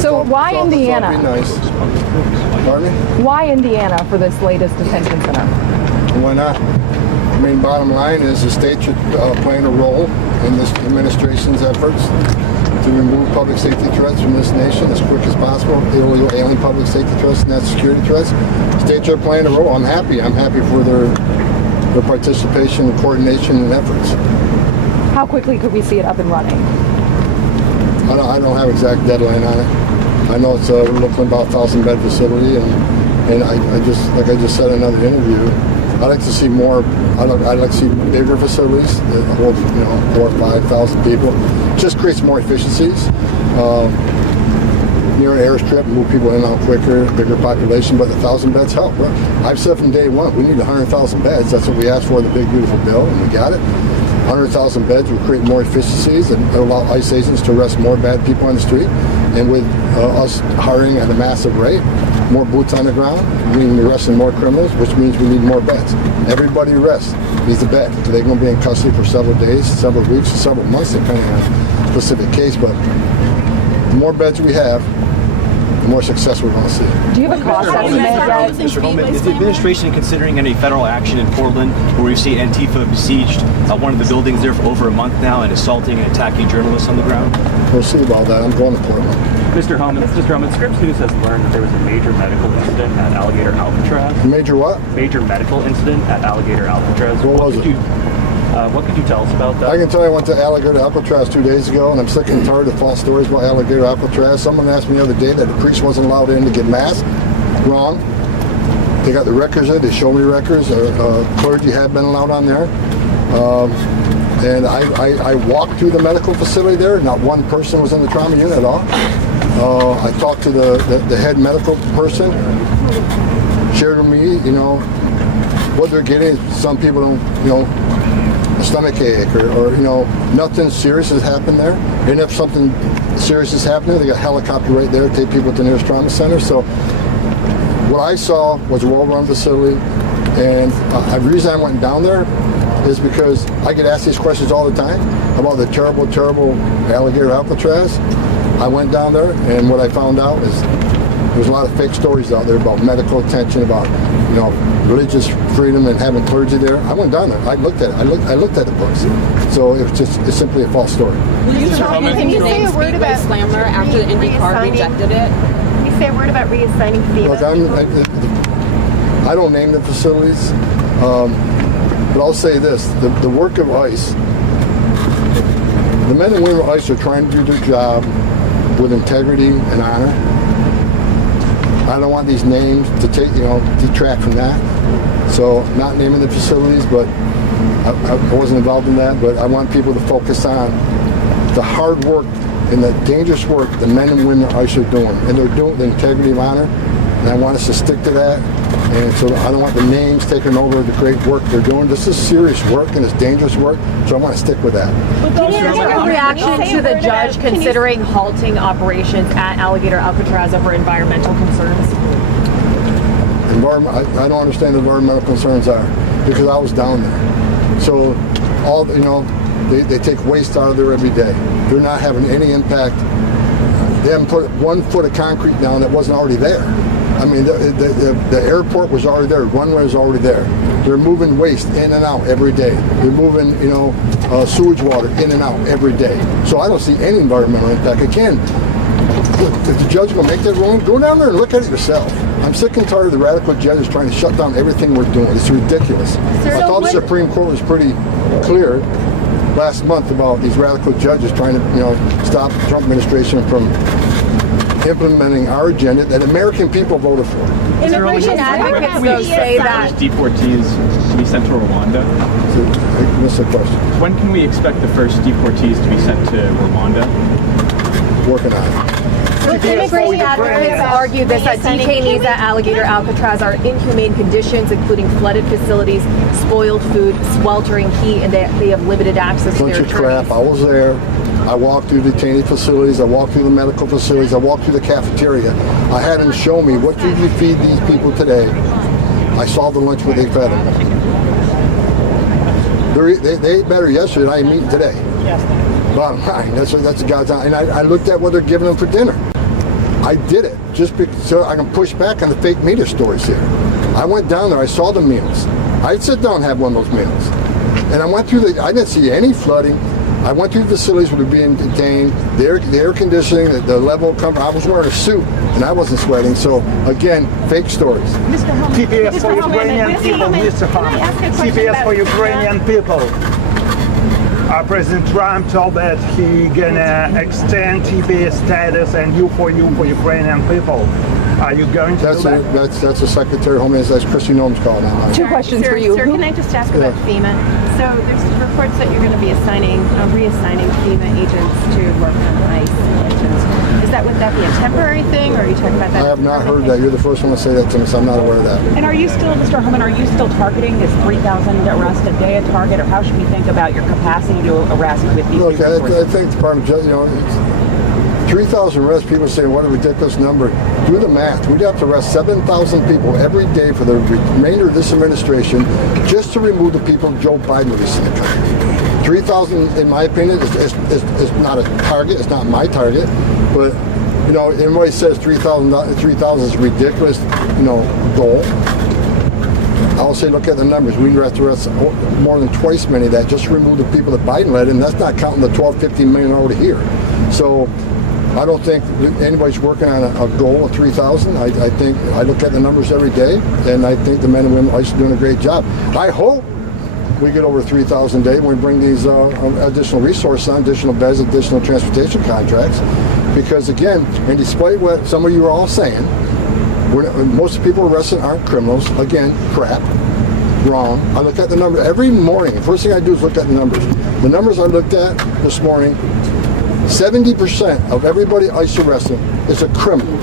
So why Indiana? Be nice. Pardon me? Why Indiana for this latest detention center? Why not? I mean, bottom line is the state should play a role in this administration's efforts to remove public safety threats from this nation as quick as possible. Illegal alien public safety threats, net security threats. States are playing a role. I'm happy. I'm happy for their participation and coordination and efforts. How quickly could we see it up and running? I don't have exact deadline on it. I know it's we're looking about 1,000 bed facility, and I just, like I just said in another interview, I'd like to see more. I'd like to see bigger facilities that hold 4,000 or 5,000 people. Just creates more efficiencies. Near an airstrip, move people in and out quicker, bigger population, but 1,000 beds help. Right? I've said from day one, we need 100,000 beds. That's what we asked for in the big beautiful bill, and we got it. 100,000 beds will create more efficiencies and allow ICE agents to arrest more bad people on the street. And with us hiring at a massive rate, more boots on the ground, meaning we're arresting more criminals, which means we need more beds. Everybody arrests needs a bed. They're going to be in custody for several days, several weeks, several months, depending on the specific case. But the more beds we have, the more success we're going to see. Do you have a cost estimate? Mr. Holman, is the administration considering any federal action in Portland, where we see Antifa besieged one of the buildings there for over a month now and assaulting and attacking journalists on the ground? We'll see about that. I'm going to Portland. Mr. Holman, Scripps News has learned that there was a major medical incident at Alligator Alcatraz. Major what? Major medical incident at Alligator Alcatraz. What was it? What could you tell us about that? I can tell you I went to Alligator Alcatraz 2 days ago, and I'm sick and tired of false stories about Alligator Alcatraz. Someone asked me the other day that the priest wasn't allowed in to get masked. Wrong. They got the records there. They showed me records. Clergy had been allowed on there. And I walked through the medical facility there. Not one person was in the trauma unit at all. I talked to the head medical person. Shared with me, what they're getting. Some people don't, a stomach ache or nothing serious has happened there. And if something serious is happening, they got a helicopter right there to take people to the nearest trauma center. So what I saw was a well-run facility, and the reason I went down there is because I get asked these questions all the time about the terrible, terrible Alligator Alcatraz. I went down there, and what I found out is there's a lot of fake stories out there about medical attention, about religious freedom and having clergy there. I went down there. I looked at it. I looked at the books. So it's simply a false story. Can you say a word about Slammer after the IndyCar rejected it? Can you say a word about reassigning FEMA? Look, I don't name the facilities, but I'll say this: the work of ICE, the men and women of ICE are trying to do their job with integrity and honor. I don't want these names to detract from that. So not naming the facilities, but I wasn't involved in that, but I want people to focus on the hard work and the dangerous work the men and women of ICE are doing. And they're doing the integrity of honor, and I want us to stick to that. And so I don't want the names taking over the great work they're doing. This is serious work and it's dangerous work, so I want to stick with that. Can you give a reaction to the judge considering halting operations at Alligator Alcatraz over environmental concerns? I don't understand what environmental concerns are, because I was down there. So all they take waste out of there every day. They're not having any impact. They haven't put 1 foot of concrete down that wasn't already there. I mean, the airport was already there. Runway was already there. They're moving waste in and out every day. They're moving, sewage water in and out every day. So I don't see any environmental impact. Again, if the judge will make that ruling, go down there and look at it yourself. I'm sick and tired of the radical judges trying to shut down everything we're doing. It's ridiculous. I thought the Supreme Court was pretty clear last month about these radical judges trying to, stop the Trump administration from implementing our agenda that American people voted for. Immigration advocates, though, say that deportees to be sent to Rwanda. I missed the question. When can we expect the first deportees to be sent to Rwanda? Working on it. Immigration advocates argue that detainees at Alligator Alcatraz are in inhumane conditions, including flooded facilities, spoiled food, sweltering heat, and they have limited access to their attorneys. Bunch of crap. I was there. I walked through detainee facilities. I walked through the medical facilities. I walked through the cafeteria. I had them show me, what did you feed these people today? I saw the lunch where they fed them. They ate better yesterday than I am eating today. Bottom line, that's the God's honest. And I looked at what they're giving them for dinner. I did it just so I can push back on the fake media stories here. I went down there, I saw the meals. I'd sit down and have one of those meals. And I went through I didn't see any flooding. I went through the facilities where they're being detained, the air conditioning, the level of comfort. I was wearing a suit and I wasn't sweating. So again, fake stories. Mr. Holman, TPS for Ukrainian people, Mr. Holman. TPS for Ukrainian people. President Trump told that he gonna extend TPS status and you for Ukrainian people. Are you going to do that? That's the Secretary of Homeland. That's Christy Noem's calling out. Two questions for you. Sir, can I just ask about FEMA? So there's reports that you're going to be reassigning FEMA agents to work on ICE missions. Would that be a temporary thing, or are you talking about that? I have not heard that. You're the first one to say that to me, so I'm not aware of that. And are you still, Mr. Holman, are you still targeting this 3,000 arrests a day a target, or how should we think about your capacity to arrest with these Look, resources? I think the Department of Justice, 3,000 arrests, people say, what a ridiculous number. Do the math. We'd have to arrest 7,000 people every day for the remainder of this administration just to remove the people Joe Biden released in the country. 3,000, in my opinion, is not a target. It's not my target. But, everybody says 3,000 is a ridiculous, goal. I'll say, look at the numbers. We have to arrest more than twice many of that just to remove the people that Biden let in. That's not counting the 12, 15 million already here. So I don't think anybody's working on a goal of 3,000. I think I look at the numbers every day, and I think the men and women are doing a great job. I hope we get over 3,000 a day when we bring these additional resources on, additional beds, additional transportation contracts. Because again, and despite what some of you are all saying, most of the people arrested aren't criminals. Again, crap. Wrong. I look at the numbers every morning. The first thing I do is look at the numbers. The numbers I looked at this morning, 70% of everybody ICE arrested is a criminal.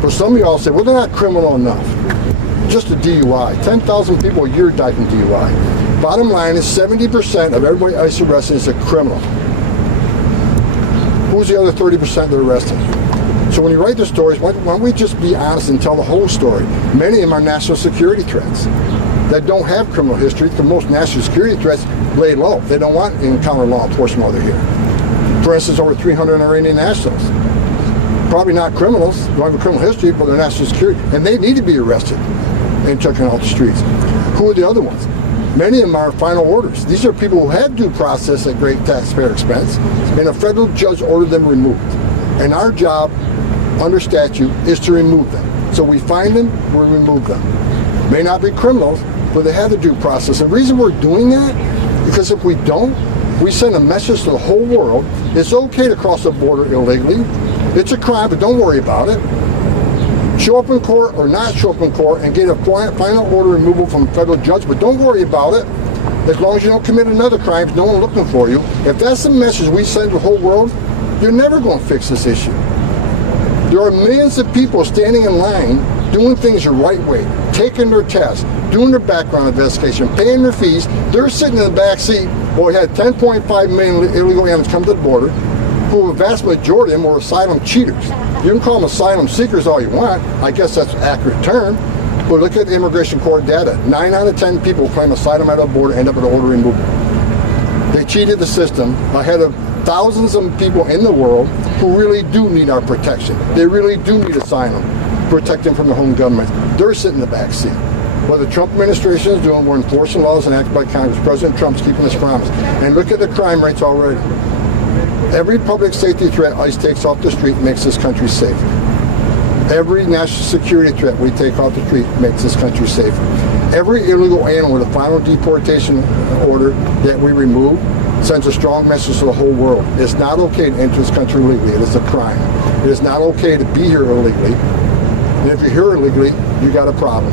For some of y'all say, well, they're not criminal enough. Just a DUI. 10,000 people a year die from DUI. Bottom line is 70% of everybody ICE arrested is a criminal. Who's the other 30% they're arresting? So when you write the stories, why don't we just be honest and tell the whole story? Many of them are national security threats that don't have criminal history, because most national security threats lay low. They don't want to encounter law enforcement while they're here. For instance, over 300 Iranian nationals. Probably not criminals, don't have a criminal history, but they're national security. And they need to be arrested and taken off the streets. Who are the other ones? Many of them are final orders. These are people who had due process at great taxpayer expense, and a federal judge ordered them removed. And our job, under statute, is to remove them. So we find them, we remove them. May not be criminals, but they have the due process. And the reason we're doing that, because if we don't, we send a message to the whole world, it's okay to cross the border illegally. It's a crime, but don't worry about it. Show up in court or not show up in court and get a final order removal from a federal judge, but don't worry about it. As long as you don't commit another crime, no one looking for you. If that's the message we send to the whole world, you're never going to fix this issue. There are millions of people standing in line doing things the right way, taking their tests, doing their background investigation, paying their fees. They're sitting in the back seat. Well, we had 10.5 million illegal aliens come to the border, who a vast majority of them were asylum cheaters. You can call them asylum seekers all you want. I guess that's an accurate term. But look at the immigration court data. 9 out of 10 people who claim asylum at the border end up with an order removal. They cheated the system ahead of thousands of people in the world who really do need our protection. They really do need asylum, protect them from the home government. They're sitting in the back seat. What the Trump administration is doing, we're enforcing laws enacted by Congress. President Trump's keeping his promise. And look at the crime rates already. Every public safety threat ICE takes off the street makes this country safe. Every national security threat we take off the street makes this country safer. Every illegal alien with a final deportation order that we remove sends a strong message to the whole world. It's not okay to enter this country illegally. It is a crime. It is not okay to be here illegally. And if you're here illegally, you got a problem.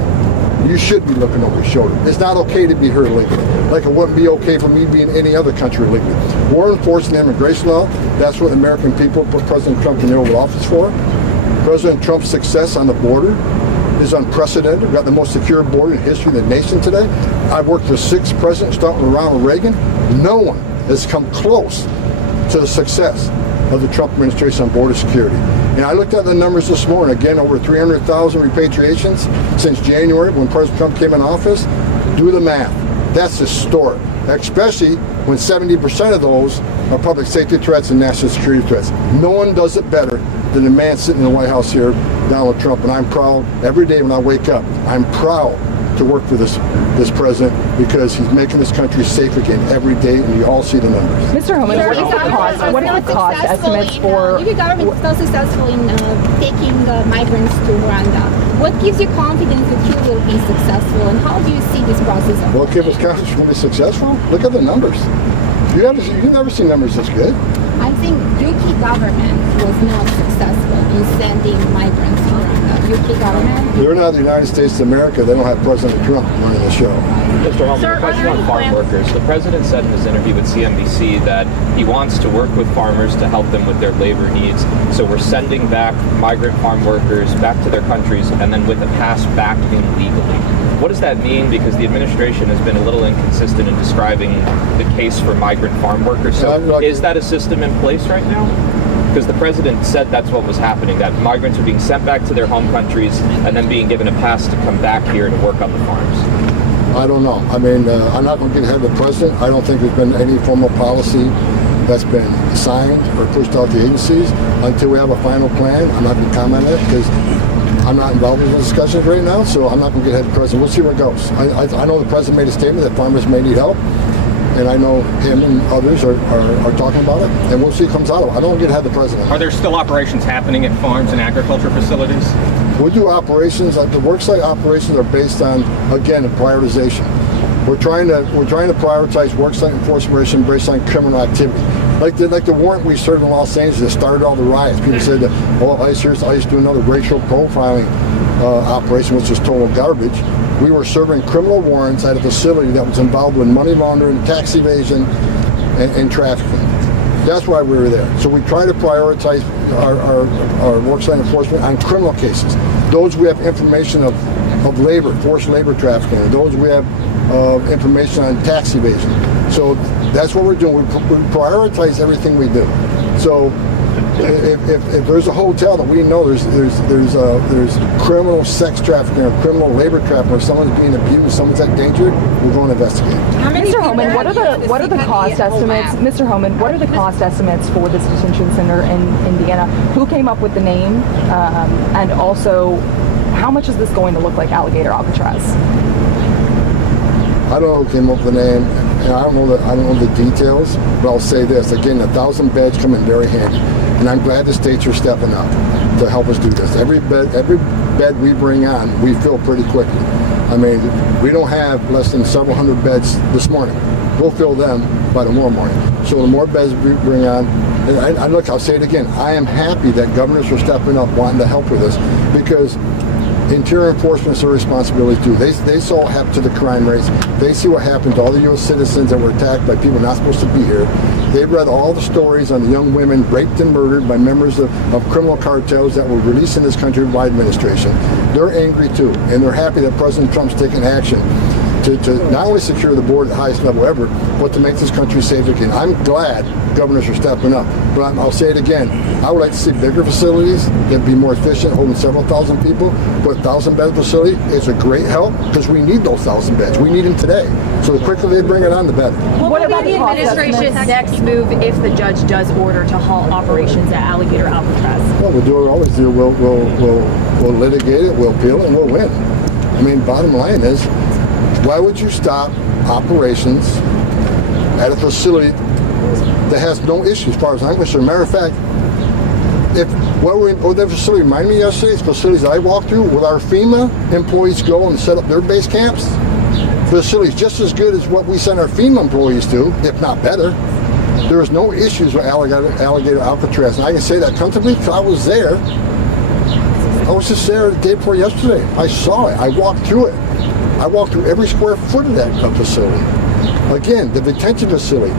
You should be looking over your shoulder. It's not okay to be here illegally. Like it wouldn't be okay for me to be in any other country illegally. We're enforcing the immigration law. That's what the American people put President Trump in the Oval Office for. President Trump's success on the border is unprecedented. We've got the most secure border in history of the nation today. I've worked with 6 presidents, starting with Ronald Reagan. No one has come close to the success of the Trump administration on border security. And I looked at the numbers this morning. Again, over 300,000 repatriations since January when President Trump came in office. Do the math. That's historic, especially when 70% of those are public safety threats and national security threats. No one does it better than the man sitting in the White House here, Donald Trump. And I'm proud every day when I wake up. I'm proud to work for this president because he's making this country safe again every day, and you all see the numbers. Mr. Homan, what are the cost estimates for? The government is so successful in taking migrants to Rwanda. What gives you confidence that you will be successful, and how do you see this process? What gives us confidence we're going to be successful? Look at the numbers. You've never seen numbers this good. I think UK government was not successful in sending migrants to Rwanda. UK government? They're not the United States of America. They don't have President Trump running the show. Mr. Homan, a question on farm workers. The president said in his interview with CNBC that he wants to work with farmers to help them with their labor needs. So we're sending back migrant farm workers back to their countries and then with a pass back in legally. What does that mean? Because the administration has been a little inconsistent in describing the case for migrant farm workers. So is that a system in place right now? Because the president said that's what was happening, that migrants are being sent back to their home countries and then being given a pass to come back here to work on the farms. I don't know. I mean, I'm not going to get ahead of the president. I don't think there's been any formal policy that's been signed or pushed out to agencies. Until we have a final plan, I'm not going to comment on it because I'm not involved in the discussions right now, so I'm not going to get ahead of the president. We'll see where it goes. I know the president made a statement that farmers may need help, and I know him and others are talking about it, and we'll see what comes out of it. I don't want to get ahead of the president. Are there still operations happening at farms and agriculture facilities? We do operations. The worksite operations are based on, again, a prioritization. We're trying to prioritize worksite enforcement based on criminal activity. Like the warrant we served in Los Angeles that started all the riots. People said that, oh, ICE do another racial profiling operation, which is total garbage. We were serving criminal warrants at a facility that was involved with money laundering, tax evasion, and trafficking. That's why we were there. So we try to prioritize our worksite enforcement on criminal cases. Those we have information of labor, forced labor trafficking. Those we have information on tax evasion. So that's what we're doing. We prioritize everything we do. So if there's a hotel that we know there's criminal sex trafficking or criminal labor trafficking, or someone's being abused, someone's at danger, we're going to investigate. Mr. Homan, what are the cost estimates? Mr. Homan, what are the cost estimates for this detention center in Indiana? Who came up with the name, and also how much is this going to look like Alligator Alcatraz? I don't know who came up with the name, and I don't know the details, but I'll say this again: 1,000 beds come in very handy, and I'm glad the states are stepping up to help us do this. Every bed we bring on, we fill pretty quickly. I mean, we don't have less than several hundred beds this morning. We'll fill them by tomorrow morning. So the more beds we bring on, and look, I'll say it again: I am happy that governors are stepping up, wanting to help with this, because interior enforcement is their responsibility too. They saw what happened to the crime rates. They see what happened to all the U.S. citizens that were attacked by people not supposed to be here. They've read all the stories on the young women raped and murdered by members of criminal cartels that were released in this country by administration. They're angry too, and they're happy that President Trump's taking action to not only secure the border at the highest level ever, but to make this country safe again. I'm glad governors are stepping up, but I'll say it again: I would like to see bigger facilities that be more efficient, holding several thousand people. But 1,000-bed facility is a great help because we need those 1,000 beds. We need them today. So the quicker they bring it on, the better. What about the administration's next move if the judge does order to halt operations at Alligator Alcatraz? Well, we'll do what we always do. We'll litigate it, we'll appeal it, and we'll win. I mean, bottom line is, why would you stop operations at a facility that has no issues, as far as I'm concerned? Matter of fact, what that facility reminded me yesterday, it's facilities I walked through, where our FEMA employees go and set up their base camps. Facilities just as good as what we send our FEMA employees to, if not better. There was no issues with Alligator Alcatraz, and I can say that comfortably because I was there. I was just there the day before yesterday. I saw it. I walked through it. I walked through every square foot of that facility. Again, the detention facility,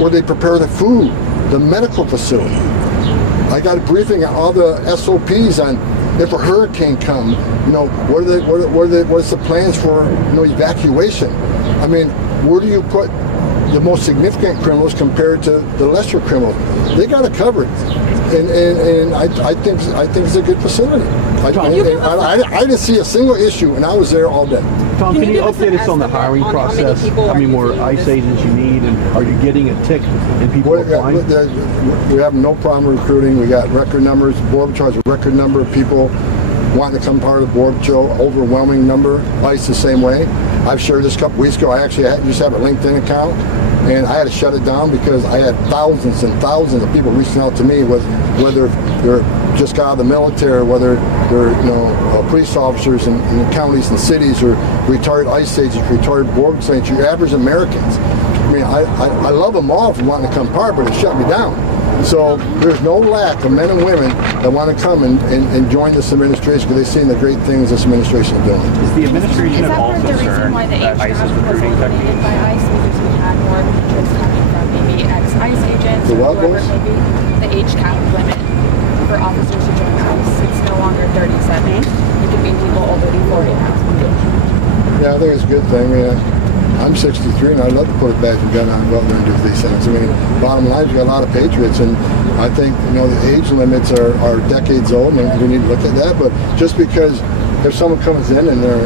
where they prepare the food, the medical facility. I got a briefing on all the SOPs on if a hurricane comes, what's the plans for evacuation? I mean, where do you put the most significant criminals compared to the lesser criminals. They got it covered, and I think it's a good facility. I didn't see a single issue, and I was there all day. Tom, can you update us on the hiring process? How many more ICE agents you need, and are you getting a tick in people applying? We have no problem recruiting. We got record numbers. The Border Patrol has a record number of people wanting to become part of the Border Patrol. Overwhelming number. ICE the same way. I've shared this a couple weeks ago. I actually used to have a LinkedIn account, and I had to shut it down because I had thousands and thousands of people reaching out to me, whether they're just got out of the military, whether they're police officers in counties and cities, or retired ICE agents, retired border agents, your average Americans. I mean, I love them all for wanting to come part, but it shut me down. So there's no lack of men and women that want to come and join this administration because they've seen the great things this administration is doing. Is the administration at all concerned that ICE is recruiting techniques? By ICE because we had more interest coming from maybe ex-ICE agents, The what, whoever Lois? it may be. The age cap limit for officers to join ICE. It's no longer 37. It could be people older than 40 now. Yeah, I think it's a good thing. I'm 63 and I'd love to put a badge and gun on and go out there and do these things. I mean, bottom line is we got a lot of patriots, and I think the age limits are decades old, and we need to look at that. But just because if someone comes in and they're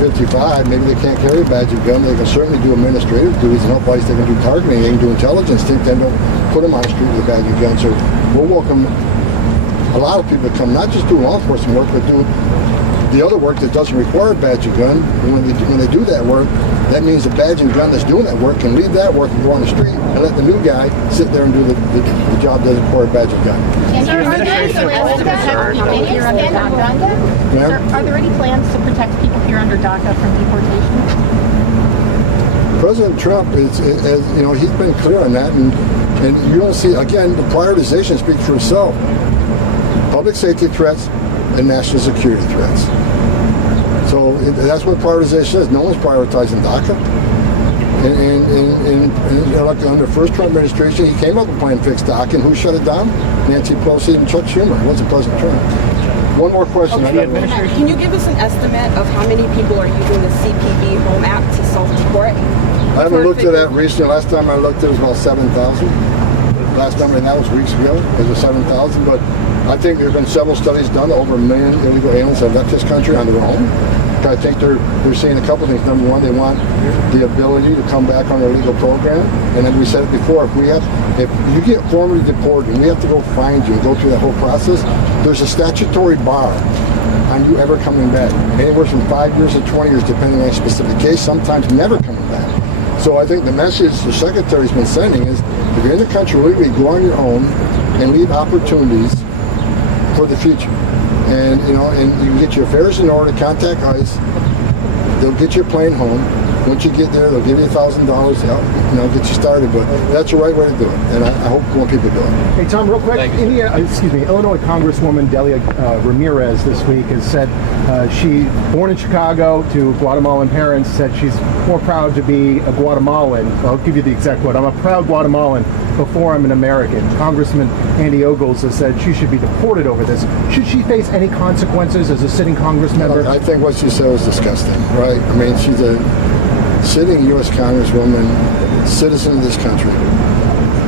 55, maybe they can't carry a badge and gun, they can certainly do administrative duties and help ICE. They can do targeting, they can do intelligence. Then don't put them on the street with a badge and gun. So we'll welcome a lot of people to come, not just do law enforcement work, but do the other work that doesn't require a badge and gun. And when they do that work, that means the badge and gun that's doing that work can leave that work and go on the street and let the new guy sit there and do the job that doesn't require a badge and gun. Are there any plans to protect people here under DACA from deportation? President Trump he's been clear on that, and you don't see, again, the prioritization speaks for itself. Public safety threats and national security threats. So that's what prioritization is. No one's prioritizing DACA. And like under the first Trump administration, he came up with a plan to fix DACA, and who shut it down? Nancy Pelosi and Chuck Schumer. It wasn't President Trump. One more question. Okay. Can you give us an estimate of how many people are using the CPB Home app to self-deport? I haven't looked at that recently. Last time I looked, it was about 7,000. Last number, and that was weeks ago. It was 7,000, but I think there have been several studies done. Over 1 million illegal aliens have left this country on their own. I think they're seeing a couple things. Number one, they want the ability to come back on their legal program. And then we said it before, if you get formally deported and we have to go find you and go through that whole process, there's a statutory bar on you ever coming back. Anywhere from 5 years to 20 years, depending on a specific case, sometimes never coming back. So I think the message the Secretary's been sending is, if you're in the country legally, go on your own and leave opportunities for the future. And you can get your affairs in order, contact ICE. They'll get your plane home. Once you get there, they'll give you $1,000 to help, get you started. But that's the right way to do it, and I hope more people do it. Hey Tom, real quick, Illinois Congresswoman Delia Ramirez this week has said she, born in Chicago to Guatemalan parents, said she's more proud to be a Guatemalan. I'll give you the exact quote. I'm a proud Guatemalan before I'm an American. Congressman Andy Ogles has said she should be deported over this. Should she face any consequences as a sitting Congress member? I think what she said was disgusting, right? I mean, she's a sitting U.S. Congresswoman, citizen of this country.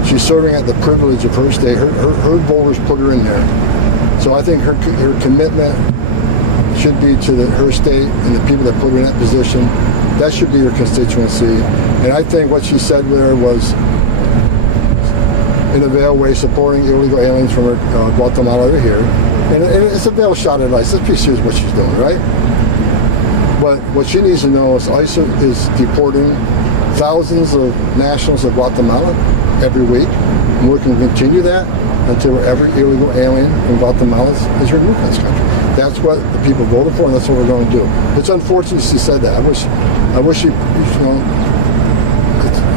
She's serving at the privilege of her state. Her voters put her in there. So I think her commitment should be to her state and the people that put her in that position. That should be her constituency. And I think what she said there was, in a veiled way, supporting illegal aliens from Guatemala over here. And it's a veiled shot at ICE. Let's be serious what she's doing, right? But what she needs to know is ICE is deporting thousands of nationals of Guatemala every week. And we're going to continue that until every illegal alien from Guatemala is removed from this country. That's what the people voted for, and that's what we're going to do. It's unfortunate she said that. I wish she,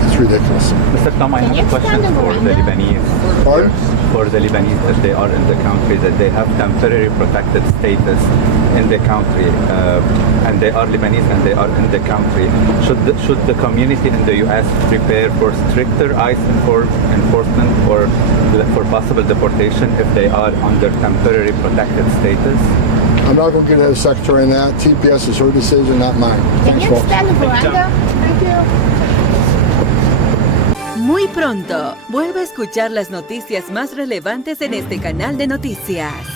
it's ridiculous. Mr. Tom, I have a question for the Lebanese. Pardon? For the Lebanese, that they are in the country, that they have temporary protected status in the country, and they are Lebanese and they are in the country. Should the community in the U.S. prepare for stricter ICE enforcement or for possible deportation if they are under temporary protected status? I'm not going to get ahead of the Secretary on that. TPS is her decision, not mine. Can you extend the veranda? Thank you. Muy pronto, vuelve a escuchar las noticias más relevantes en este canal de noticias.